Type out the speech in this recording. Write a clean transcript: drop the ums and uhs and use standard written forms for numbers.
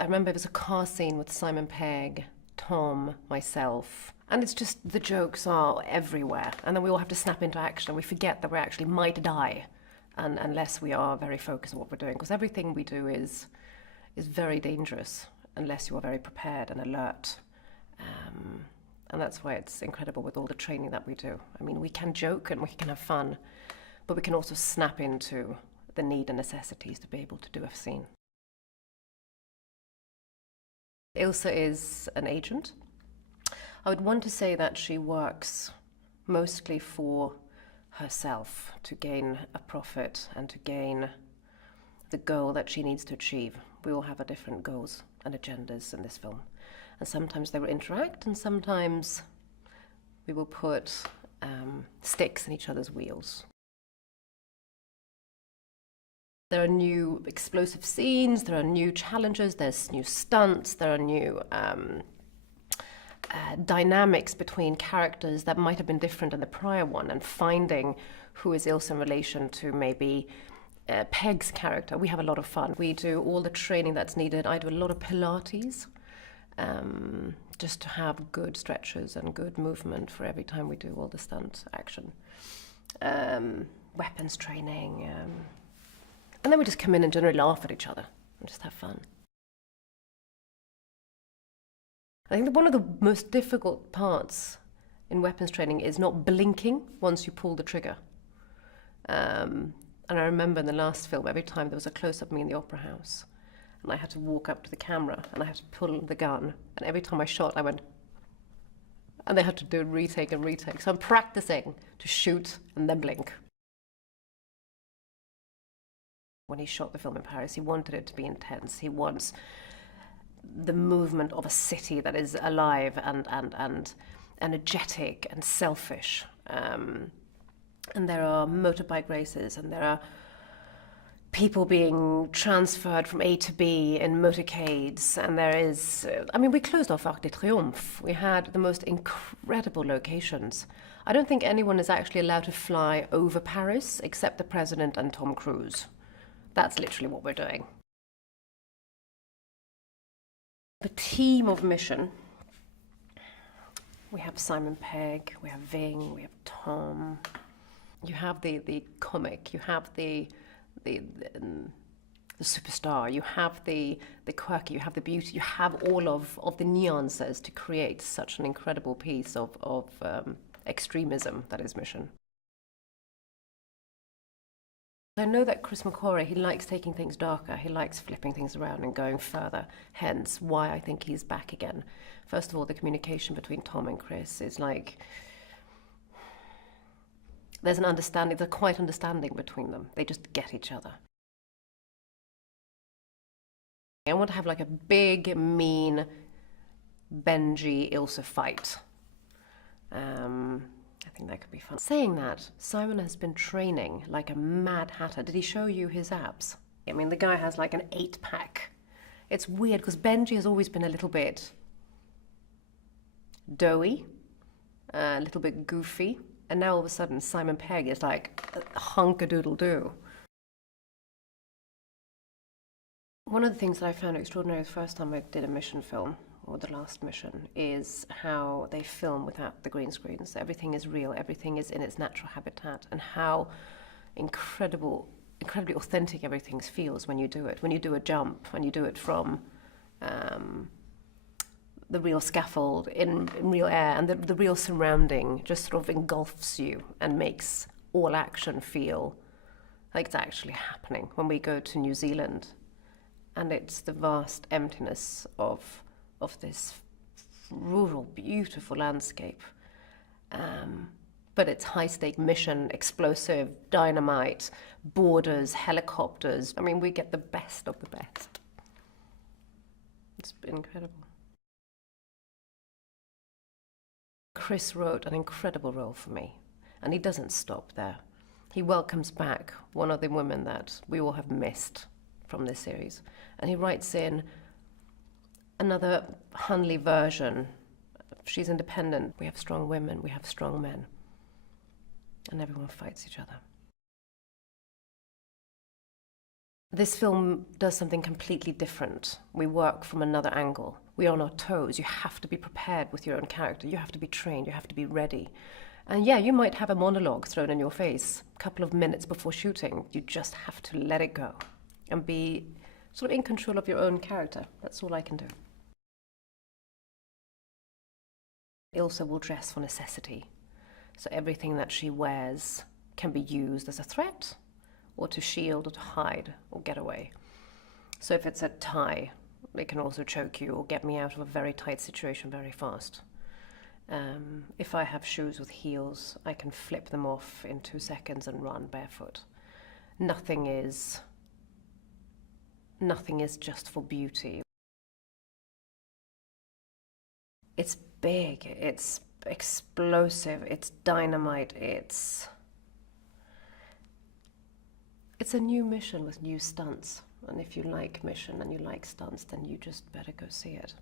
I remember it was a car scene with Simon Pegg, Tom, myself, and it's just the jokes are everywhere, and then we all have to snap into action and we forget that we actually might die unless we are very focused on what we're doing, because everything we do is very dangerous unless you are very prepared and alert. And that's why it's incredible with all the training that we do. I mean, we can joke and we can have fun, but we can also snap into the need and necessities to be able to do a scene. Ilse is an agent. I would want to say that she works mostly for herself to gain a profit and to gain the goal that she needs to achieve. We all have our different goals and agendas in this film. And sometimes they will interact, and sometimes we will put sticks in each other's wheels. There are new explosive scenes, there are new challenges, there's new stunts, there are new dynamics between characters that might have been different in the prior one, and finding who is Ilse in relation to maybe Pegg's character. We have a lot of fun. We do all the training that's needed. I do a lot of Pilates, just to have good stretches and good movement for every time we do all the stunt action. Weapons training. And then we just come in and generally laugh at each other and just have fun. I think that one of the most difficult parts in weapons training is not blinking once you pull the trigger. And I remember in the last film, every time there was a close-up of me in the opera house, and I had to walk up to the camera and I had to pull the gun, and every time I shot I went, and they had to do a retake and retake. So I'm practicing to shoot and then blink. When he shot the film in Paris, he wanted it to be intense. He wants the movement of a city that is alive and energetic and selfish. And there are motorbike races, and there are people being transferred from A to B in motorcades, and there is, I mean, we closed off Arc de Triomphe. We had the most incredible locations. I don't think anyone is actually allowed to fly over Paris except the president and Tom Cruise. That's literally what we're doing. The team of Mission, we have Simon Pegg, we have Ving, we have Tom. You have the comic, you have the superstar, you have the quirky, you have the beauty, you have all of the nuances to create such an incredible piece of extremism that is Mission. I know that Chris McQuarrie, he likes taking things darker, he likes flipping things around and going further, hence why I think he's back again. First of all, the communication between Tom and Chris is like, there's an understanding, there's quite understanding between them. They just get each other. I want to have like a big, mean Benji Ilse fight. I think that could be fun. Saying that, Simon has been training like a mad hatter. Did he show you his abs? I mean, the guy has like an 8-pack. It's weird because Benji has always been a little bit doughy, a little bit goofy, and now all of a sudden Simon Pegg is like a hunk-a-doodle-doo. One of the things that I found extraordinary the first time I did a Mission film, or the last Mission, is how they film without the green screens. Everything is real, everything is in its natural habitat, and how incredibly authentic everything feels when you do it. When you do a jump, when you do it from the real scaffold in real air, and the real surrounding just sort of engulfs you and makes all action feel like it's actually happening. When we go to New Zealand, and it's the vast emptiness of this rural, beautiful landscape. But it's high-stake mission, explosive, dynamite, borders, helicopters. I mean, we get the best of the best. It's incredible. Chris wrote an incredible role for me, and he doesn't stop there. He welcomes back one of the women that we all have missed from this series, and he writes in another Hunley version. She's independent. We have strong women, we have strong men, and everyone fights each other. This film does something completely different. We work from another angle. We're on our toes. You have to be prepared with your own character. You have to be trained. You have to be ready. And yeah, you might have a monologue thrown in your face a couple of minutes before shooting. You just have to let it go and be sort of in control of your own character. That's all I can do. Ilsa will dress for necessity. So everything that she wears can be used as a threat, or to shield, or to hide, or get away. So if it's a tie, it can also choke you or get me out of a very tight situation very fast. If I have shoes with heels, I can flip them off in 2 seconds and run barefoot. Nothing is just for beauty. It's big, it's explosive, it's dynamite, it's a new mission with new stunts. And if you like mission and you like stunts, then you just better go see it.